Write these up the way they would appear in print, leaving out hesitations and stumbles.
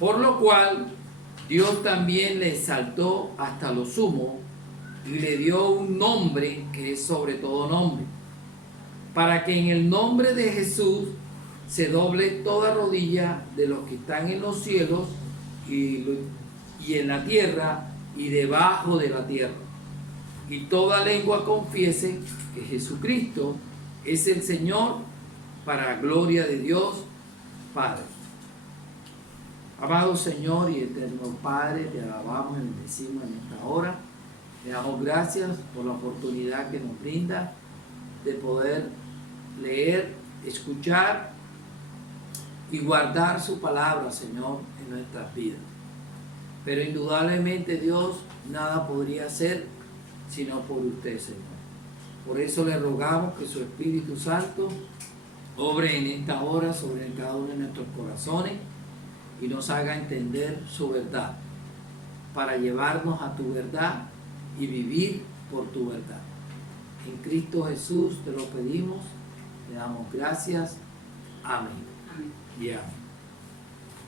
Por lo cual Dios también le exaltó hasta lo sumo y le dio un nombre que es sobre todo nombre, para que en el nombre de Jesús se doble toda rodilla de los que están en los cielos y en la tierra y debajo de la tierra, y toda lengua confiese que Jesucristo es el Señor, para gloria de Dios Padre. Amado Señor y eterno Padre, te alabamos y bendecimos en esta hora. Te damos gracias por la oportunidad que nos brinda de poder leer, escuchar y guardar su palabra, Señor, en nuestras vidas. Pero indudablemente, Dios, nada podría ser sino por usted, Señor. Por eso le rogamos que su Espíritu Santo obre en esta hora sobre cada uno de nuestros corazones y nos haga entender su verdad, para llevarnos a tu verdad y vivir por tu verdad. En Cristo Jesús te lo pedimos, te damos gracias. Amén. Y amén.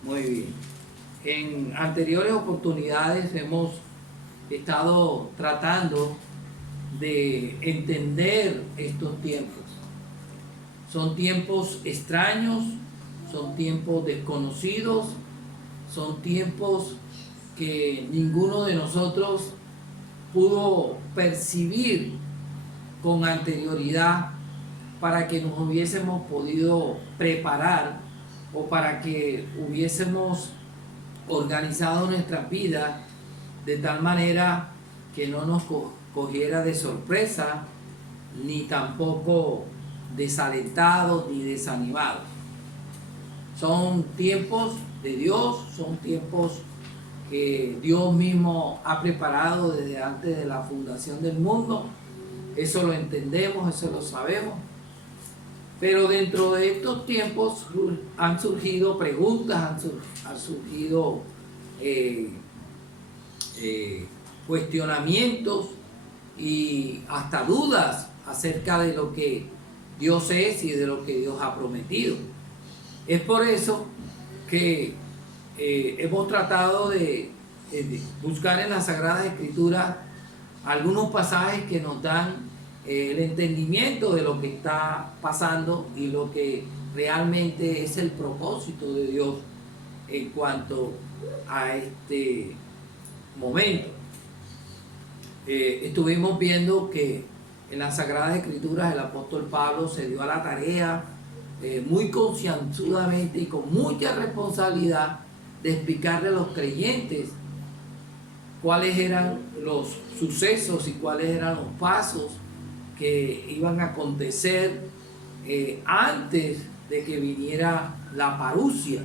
Muy bien. En anteriores oportunidades hemos estado tratando de entender estos tiempos. Son tiempos extraños, son tiempos desconocidos, son tiempos que ninguno de nosotros pudo percibir con anterioridad para que nos hubiésemos podido preparar o para que hubiésemos organizado nuestras vidas de tal manera que no nos cogiera de sorpresa, ni tampoco desalentados ni desanimados. Son tiempos de Dios, son tiempos que Dios mismo ha preparado desde antes de la fundación del mundo. Eso lo entendemos, eso lo sabemos. Pero dentro de estos tiempos han surgido preguntas, han surgido cuestionamientos y hasta dudas acerca de lo que Dios es y de lo que Dios ha prometido. Es por eso que hemos tratado de buscar en las Sagradas Escrituras algunos pasajes que nos dan el entendimiento de lo que está pasando y lo que realmente es el propósito de Dios en cuanto a este momento. Estuvimos viendo que en las Sagradas Escrituras el apóstol Pablo se dio a la tarea muy concienzudamente y con mucha responsabilidad de explicarle a los creyentes cuáles eran los sucesos y cuáles eran los pasos que iban a acontecer antes de que viniera la parusia,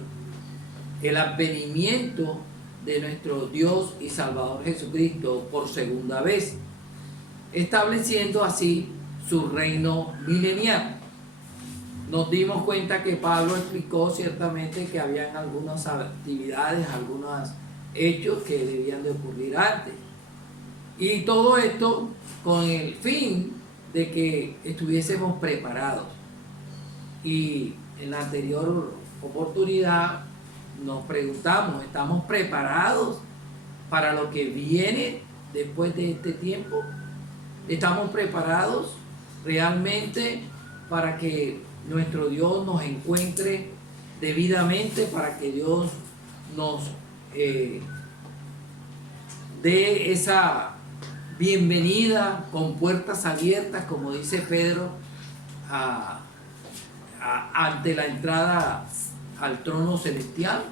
el advenimiento de nuestro Dios y Salvador Jesucristo por segunda vez, estableciendo así su reino milenial. Nos dimos cuenta que Pablo explicó ciertamente que habían algunas actividades, algunos hechos que debían de ocurrir antes. Y todo esto con el fin de que estuviésemos preparados. Y en la anterior oportunidad nos preguntamos, ¿estamos preparados para lo que viene después de este tiempo? ¿Estamos preparados realmente para que nuestro Dios nos encuentre debidamente, para que Dios nos dé esa bienvenida con puertas abiertas, como dice Pedro, ante la entrada al trono celestial?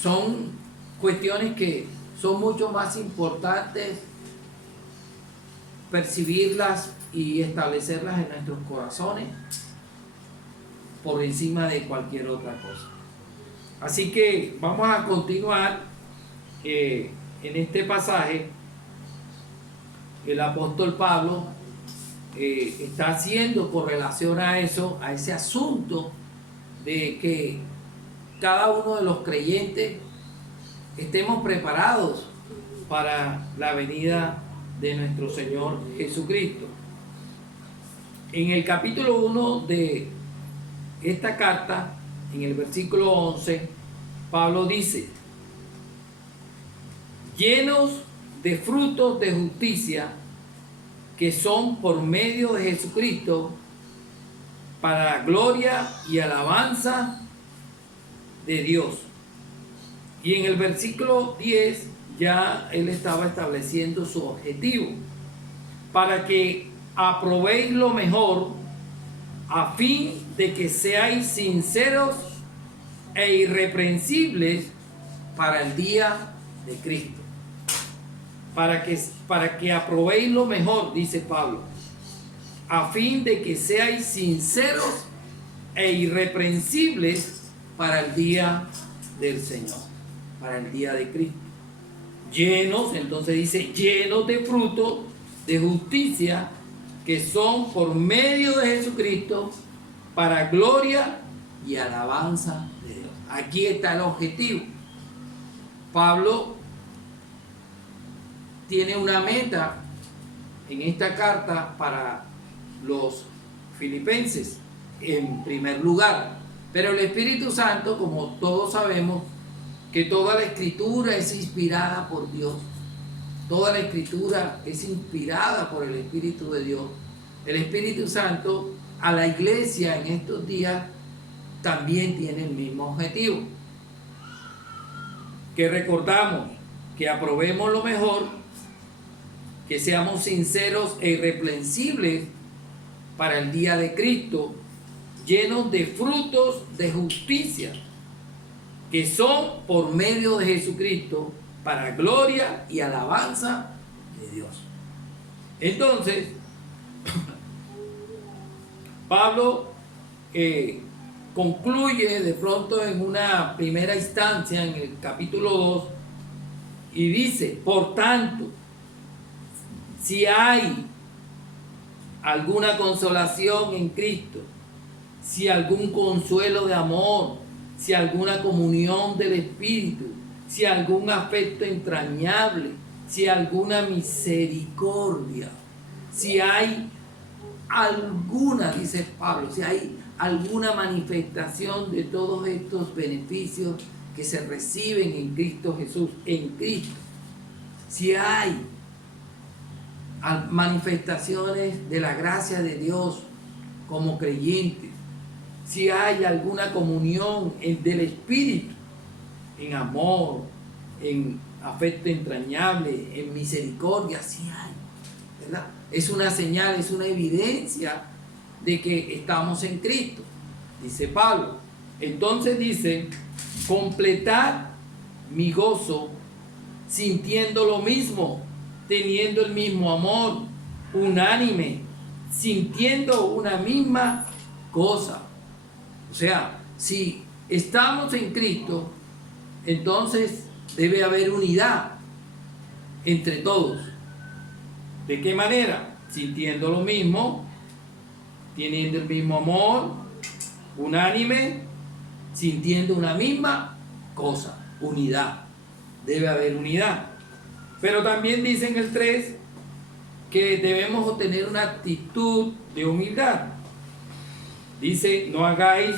Son cuestiones que son mucho más importantes percibirlas y establecerlas en nuestros corazones por encima de cualquier otra cosa. Así que vamos a continuar en este pasaje. El apóstol Pablo está haciendo con relación a eso, a ese asunto de que cada uno de los creyentes estemos preparados para la venida de nuestro Señor Jesucristo. En el capítulo 1 de esta carta, en el versículo 11, Pablo dice, llenos de frutos de justicia que son por medio de Jesucristo para la gloria y alabanza de Dios. Y en el versículo 10 ya él estaba estableciendo su objetivo, para que aprobéis lo mejor, a fin de que seáis sinceros e irreprensibles para el día de Cristo. Para que aprobéis lo mejor, dice Pablo, a fin de que seáis sinceros e irreprensibles para el día del Señor, para el día de Cristo. Llenos, entonces dice, llenos de fruto de justicia que son por medio de Jesucristo para gloria y alabanza de Dios. Aquí está el objetivo. Pablo tiene una meta en esta carta para los filipenses, en primer lugar. Pero el Espíritu Santo, como todos sabemos, que toda la escritura es inspirada por Dios. Toda la escritura es inspirada por el Espíritu de Dios. El Espíritu Santo a la iglesia en estos días también tiene el mismo objetivo. Que recordamos, que aprobemos lo mejor, que seamos sinceros e irreprensibles para el día de Cristo, llenos de frutos de justicia, que son por medio de Jesucristo para gloria y alabanza de Dios. Entonces, Pablo concluye de pronto en una primera instancia, en el capítulo 2, y dice, por tanto, si hay alguna consolación en Cristo, si algún consuelo de amor, si alguna comunión del Espíritu, si algún afecto entrañable, si alguna misericordia, si hay alguna, dice Pablo, si hay alguna manifestación de todos estos beneficios que se reciben en Cristo Jesús, en Cristo, si hay manifestaciones de la gracia de Dios como creyentes, si hay alguna comunión del Espíritu, en amor, en afecto entrañable, en misericordia, si hay, ¿verdad? Es una señal, es una evidencia de que estamos en Cristo, dice Pablo. Entonces dice, completad mi gozo sintiendo lo mismo, teniendo el mismo amor, unánime, sintiendo una misma cosa. O sea, si estamos en Cristo, entonces debe haber unidad entre todos. ¿De qué manera? Sintiendo lo mismo, teniendo el mismo amor, unánime, sintiendo una misma cosa, unidad. Debe haber unidad. Pero también dice en el 3 que debemos tener una actitud de humildad. Dice, no hagáis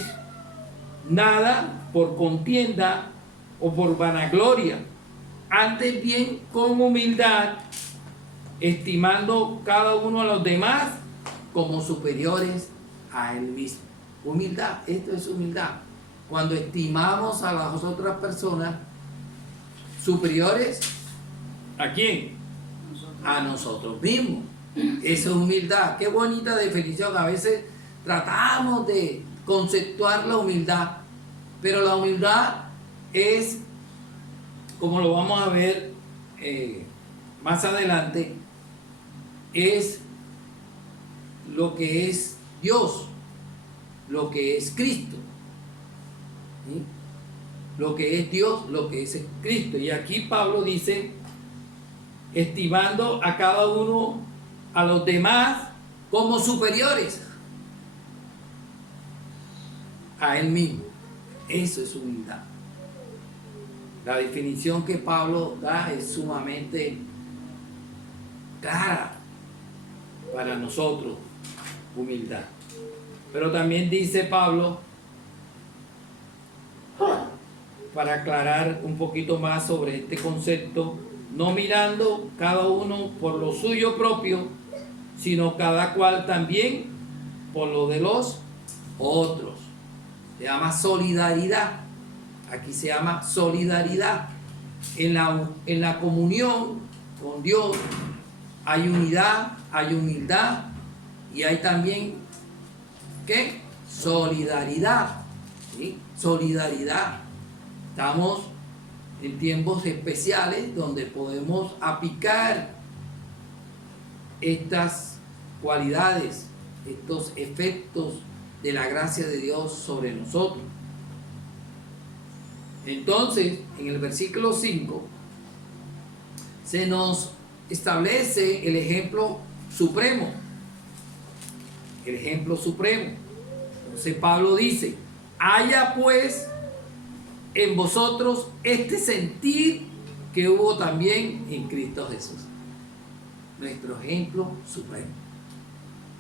nada por contienda o por vanagloria, antes bien con humildad, estimando cada uno a los demás como superiores a él mismo. Humildad, esto es humildad. Cuando estimamos a las otras personas superiores, ¿a quién? A nosotros mismos. Esa es humildad. Qué bonita definición. A veces tratamos de conceptuar la humildad, pero la humildad es, como lo vamos a ver más adelante, es lo que es Dios, lo que es Cristo, ¿sí? Lo que es Dios, lo que es Cristo. Y aquí Pablo dice, estimando a cada uno, a los demás, como superiores a él mismo. Eso es humildad. La definición que Pablo da es sumamente clara para nosotros, humildad. Pero también dice Pablo para aclarar un poquito más sobre este concepto, no mirando cada uno por lo suyo propio, sino cada cual también por lo de los otros. Se llama solidaridad. Aquí se llama solidaridad. En la comunión con Dios hay unidad, hay humildad y hay también, ¿qué? Solidaridad. ¿Sí? Solidaridad. Estamos en tiempos especiales donde podemos aplicar estas cualidades, estos efectos de la gracia de Dios sobre nosotros. Entonces, en el versículo 5 se nos establece el ejemplo supremo. El ejemplo supremo. Entonces Pablo dice: haya pues en vosotros este sentir que hubo también en Cristo Jesús. Nuestro ejemplo supremo.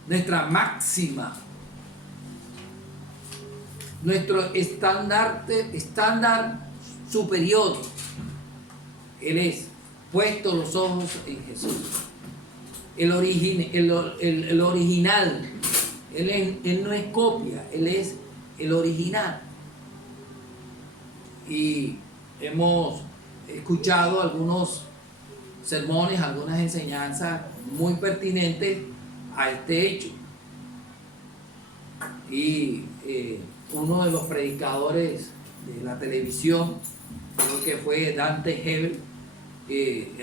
Nuestra máxima. Nuestro estándar superior. Él es puesto los ojos en Jesús. El original. Él no es copia, Él es el original. Y hemos escuchado algunos sermones, algunas enseñanzas muy pertinentes a este hecho. Y uno de los predicadores de la televisión, creo que fue Dante Gebel,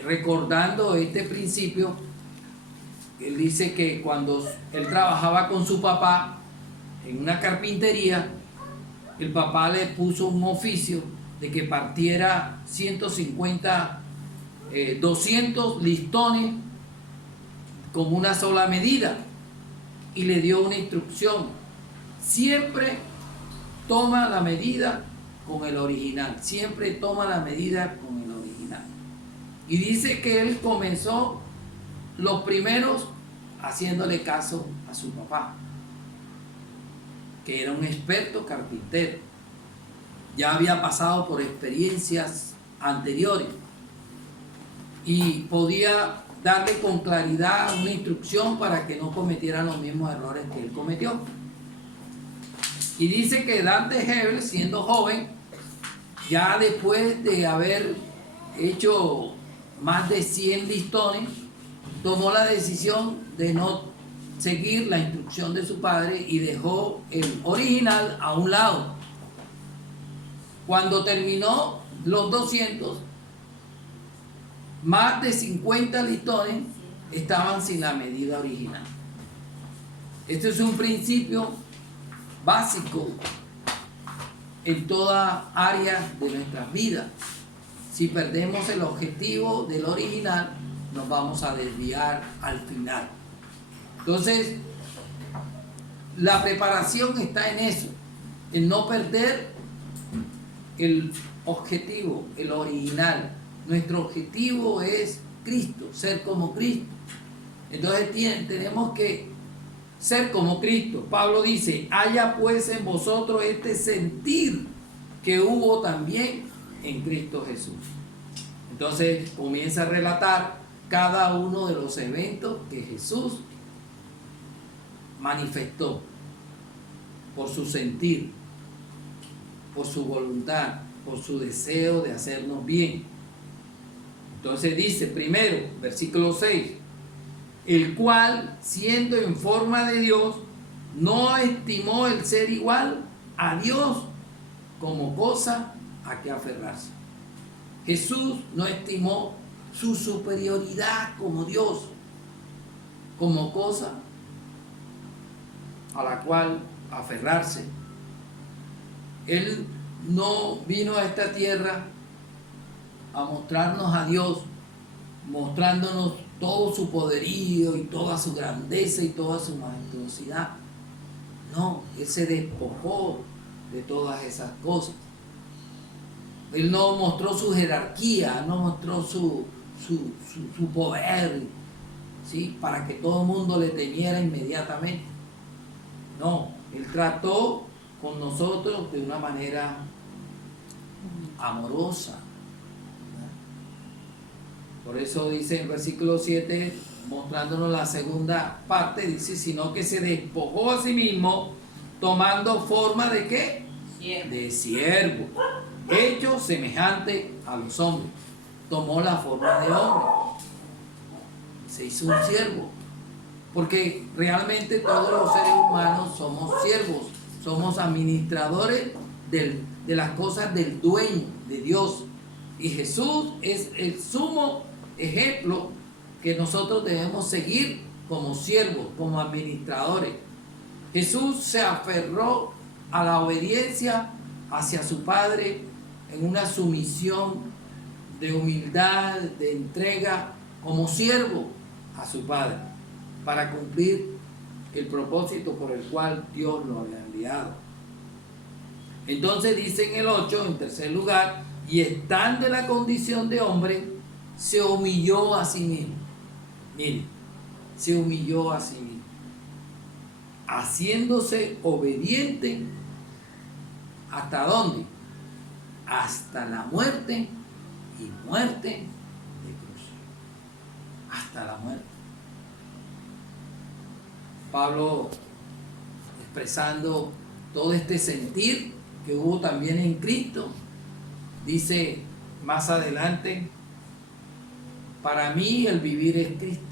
recordando este principio, él dice que cuando él trabajaba con su papá en una carpintería, el papá le puso un oficio de que partiera 200 listones con una sola medida, y le dio una instrucción: siempre toma la medida con el original, siempre toma la medida con el original. Y dice que él comenzó los primeros haciéndole caso a su papá, que era un experto carpintero, ya había pasado por experiencias anteriores y podía darle con claridad una instrucción para que no cometiera los mismos errores que él cometió. Y dice que Dante Gebel, siendo joven, ya después de haber hecho más de 100 listones, tomó la decisión de no seguir la instrucción de su padre y dejó el original a un lado. Cuando terminó los 200, más de 50 listones estaban sin la medida original. Este es un principio básico en toda área de nuestras vidas. Si perdemos el objetivo del original, nos vamos a desviar al final. Entonces, la preparación está en eso, en no perder el objetivo, el original. Nuestro objetivo es Cristo, ser como Cristo. Entonces tenemos que ser como Cristo. Pablo dice: haya pues en vosotros este sentir que hubo también en Cristo Jesús. Entonces comienza a relatar cada uno de los eventos que Jesús manifestó por su sentir, por su voluntad, por su deseo de hacernos bien. Entonces dice primero, versículo 6: el cual, siendo en forma de Dios, no estimó el ser igual a Dios como cosa a que aferrarse. Jesús no estimó su superioridad como Dios, como cosa a la cual aferrarse. Él no vino a esta tierra a mostrarnos a Dios, mostrándonos todo su poderío y toda su grandeza y toda su majestuosidad. No, Él se despojó de todas esas cosas. Él no mostró su jerarquía, no mostró su poder, ¿sí?, para que todo el mundo le temiera inmediatamente. No, Él trató con nosotros de una manera amorosa. Por eso dice en versículo 7, mostrándonos la segunda parte, dice, sino que se despojó a sí mismo, tomando forma de ¿qué? Siervo. De siervo, hecho semejante a los hombres. Tomó la forma de hombre, se hizo un siervo, porque realmente todos los seres humanos somos siervos, somos administradores de las cosas del dueño, de Dios. Y Jesús es el sumo ejemplo que nosotros debemos seguir como siervos, como administradores. Jesús se aferró a la obediencia hacia su Padre en una sumisión de humildad, de entrega, como siervo a su Padre, para cumplir el propósito por el cual Dios lo había enviado. Entonces dice en el 8, en tercer lugar, y estando en la condición de hombre, se humilló a sí mismo. Mire, se humilló a sí mismo, haciéndose obediente. ¿Hasta dónde? Hasta la muerte, y muerte de cruz. Hasta la muerte. Pablo, expresando todo este sentir que hubo también en Cristo, dice más adelante, para mí el vivir es Cristo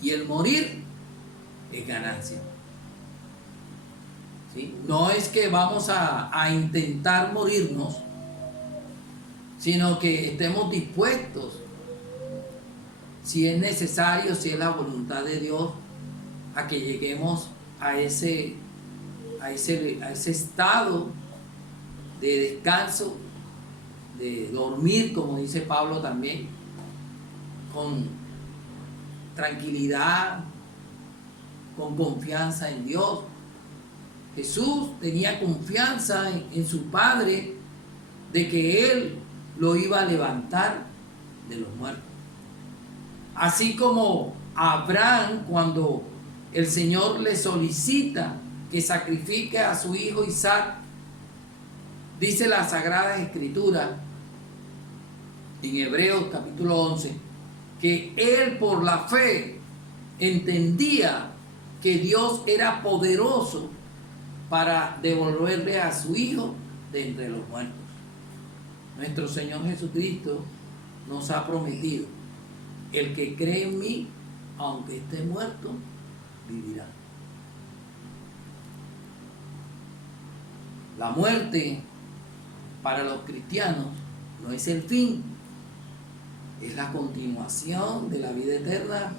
y el morir es ganancia. ¿Sí? No es que vamos a intentar morirnos, sino que estemos dispuestos, si es necesario, si es la voluntad de Dios, a que lleguemos a ese estado de descanso, de dormir, como dice Pablo también, con tranquilidad, con confianza en Dios. Jesús tenía confianza en su Padre, de que Él lo iba a levantar de los muertos. Así como Abraham, cuando el Señor le solicita que sacrifique a su hijo Isaac, dice la Sagrada Escritura en Hebreos capítulo 11, que él por la fe entendía que Dios era poderoso para devolverle a su hijo de entre los muertos. Nuestro Señor Jesucristo nos ha prometido, el que cree en mí, aunque esté muerto, vivirá. La muerte para los cristianos no es el fin, es la continuación de la vida eterna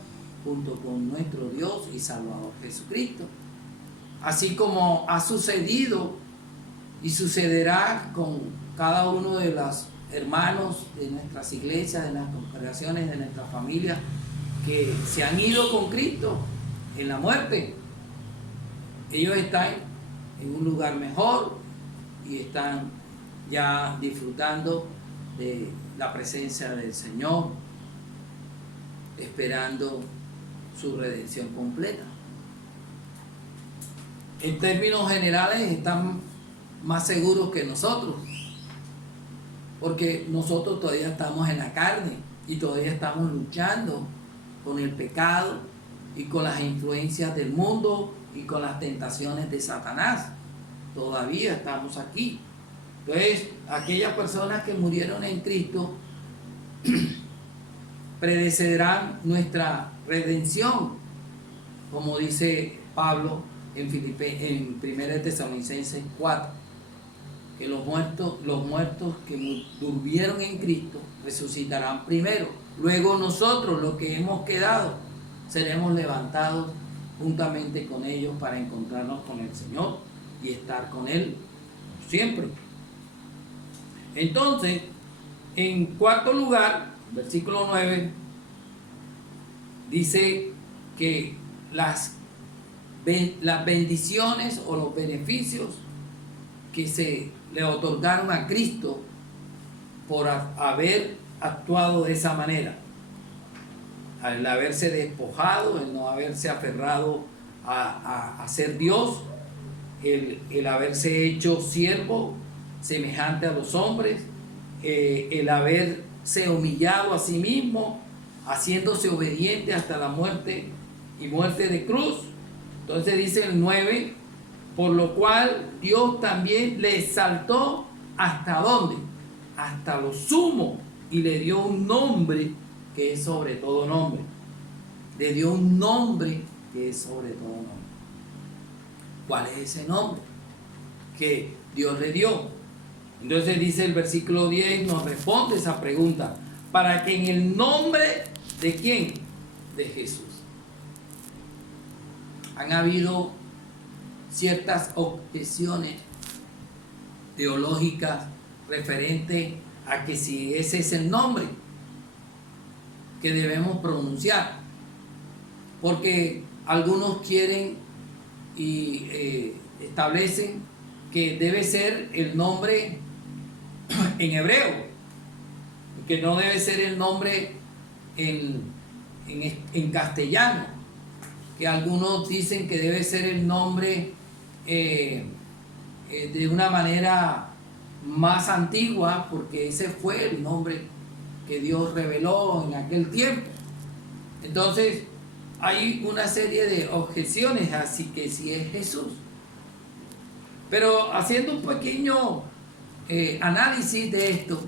junto con nuestro Dios y Salvador Jesucristo. Así como ha sucedido y sucederá con cada uno de los hermanos de nuestras iglesias, de las congregaciones, de nuestras familias, que se han ido con Cristo en la muerte. Ellos están en un lugar mejor y están ya disfrutando de la presencia del Señor, esperando su redención completa. En términos generales están más seguros que nosotros, porque nosotros todavía estamos en la carne y todavía estamos luchando con el pecado y con las influencias del mundo y con las tentaciones de Satanás. Todavía estamos aquí. Entonces, aquellas personas que murieron en Cristo predecederán nuestra redención, como dice Pablo en 1 Tesalonicenses 4, que los muertos que durmieron en Cristo resucitarán primero. Luego nosotros, los que hemos quedado, seremos levantados juntamente con ellos para encontrarnos con el Señor y estar con Él siempre. Entonces, en cuarto lugar, versículo 9, dice que las bendiciones o los beneficios que se le otorgaron a Cristo por haber actuado de esa manera, al haberse despojado, el no haberse aferrado a ser Dios, el haberse hecho siervo, semejante a los hombres, el haberse humillado a sí mismo, haciéndose obediente hasta la muerte y muerte de cruz. Entonces dice el 9, por lo cual Dios también le exaltó hasta ¿dónde? Hasta lo sumo, y le dio un nombre que es sobre todo nombre. Le dio un nombre que es sobre todo nombre. ¿Cuál es ese nombre que Dios le dio? Entonces dice el versículo 10, nos responde esa pregunta, para que en el nombre de ¿quién? De Jesús. Han habido ciertas objeciones teológicas referentes a que si ese es el nombre que debemos pronunciar, porque algunos quieren y establecen que debe ser el nombre en hebreo, que no debe ser el nombre en castellano, que algunos dicen que debe ser el nombre de una manera más antigua, porque ese fue el nombre que Dios reveló en aquel tiempo. Entonces hay una serie de objeciones, así que si es Jesús. Pero haciendo un pequeño análisis de esto,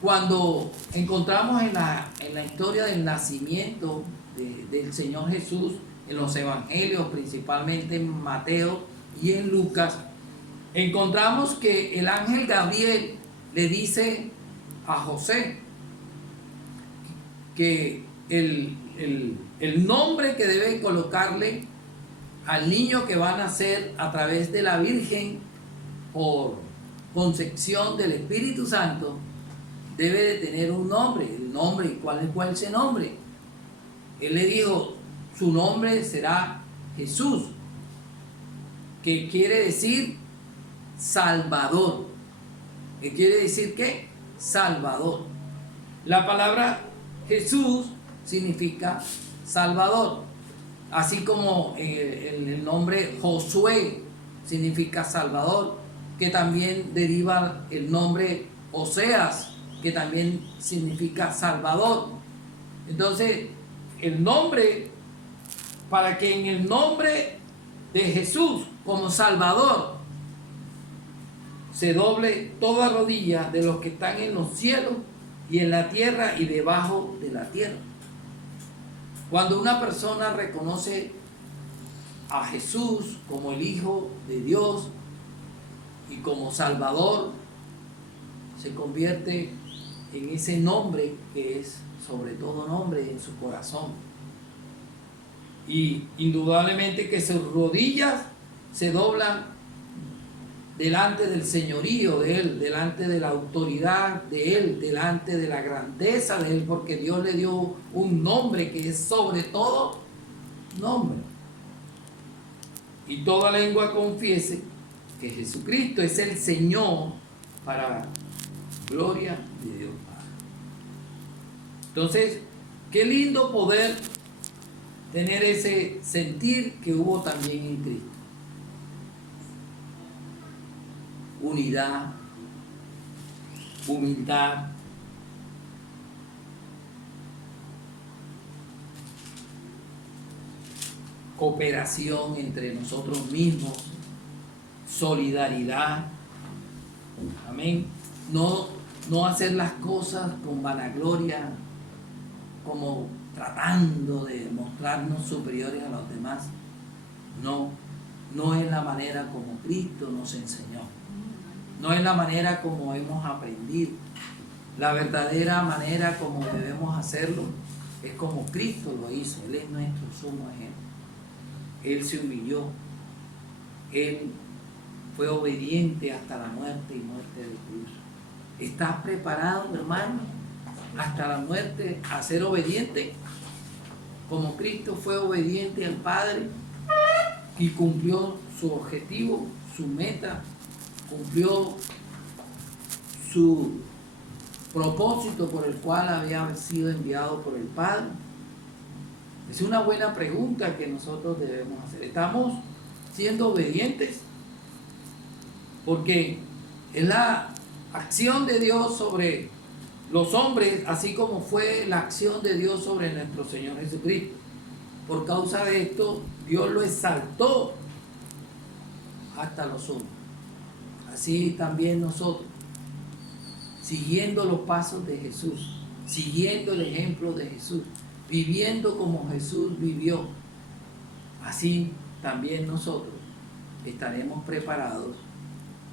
cuando encontramos en la historia del nacimiento del Señor Jesús, en los evangelios, principalmente en Mateo y en Lucas, encontramos que el ángel Gabriel le dice a José que el nombre que debe colocarle al niño que va a nacer a través de la Virgen por concepción del Espíritu Santo debe de tener un nombre. El nombre, ¿cuál es ese nombre? Él le dijo, su nombre será Jesús, que quiere decir Salvador. ¿Qué quiere decir qué? Salvador. La palabra Jesús significa Salvador, así como el nombre Josué significa Salvador, que también deriva el nombre Oseas, que también significa Salvador. Entonces, el nombre, para que en el nombre de Jesús como Salvador se doble toda rodilla de los que están en los cielos y en la tierra y debajo de la tierra. Cuando una persona reconoce a Jesús como el Hijo de Dios y como Salvador, se convierte en ese nombre que es sobre todo nombre en su corazón. Y indudablemente que sus rodillas se doblan delante del señorío de Él, delante de la autoridad de Él, delante de la grandeza de Él, porque Dios le dio un nombre que es sobre todo nombre. Y toda lengua confiese que Jesucristo es el Señor, para gloria de Dios Padre. Entonces, qué lindo poder tener ese sentir que hubo también en Cristo. Unidad, humildad, cooperación entre nosotros mismos, solidaridad, amén. No hacer las cosas con vanagloria, como tratando de mostrarnos superiores a los demás. No es la manera como Cristo nos enseñó. No es la manera como hemos aprendido. La verdadera manera como debemos hacerlo es como Cristo lo hizo. Él es nuestro sumo ejemplo. Él se humilló. Él fue obediente hasta la muerte y muerte de cruz. ¿Estás preparado, hermano, hasta la muerte a ser obediente? Como Cristo fue obediente al Padre y cumplió su objetivo, su meta, cumplió su propósito por el cual había sido enviado por el Padre. Es una buena pregunta que nosotros debemos hacer. ¿Estamos siendo obedientes? Porque Es la acción de Dios sobre los hombres, así como fue la acción de Dios sobre nuestro Señor Jesucristo. Por causa de esto, Dios lo exaltó hasta lo sumo. Así también nosotros, siguiendo los pasos de Jesús, siguiendo el ejemplo de Jesús, viviendo como Jesús vivió, así también nosotros estaremos preparados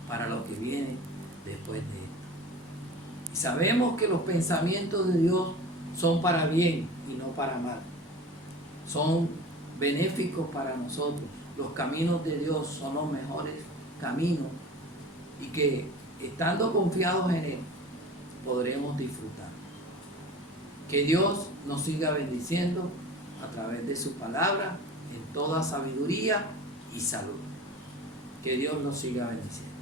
para lo que viene después de esto. Y sabemos que los pensamientos de Dios son para bien y no para mal. Son benéficos para nosotros. Los caminos de Dios son los mejores caminos y que estando confiados en Él podremos disfrutar. Que Dios nos siga bendiciendo a través de su palabra en toda sabiduría y salud. Que Dios nos siga bendiciendo.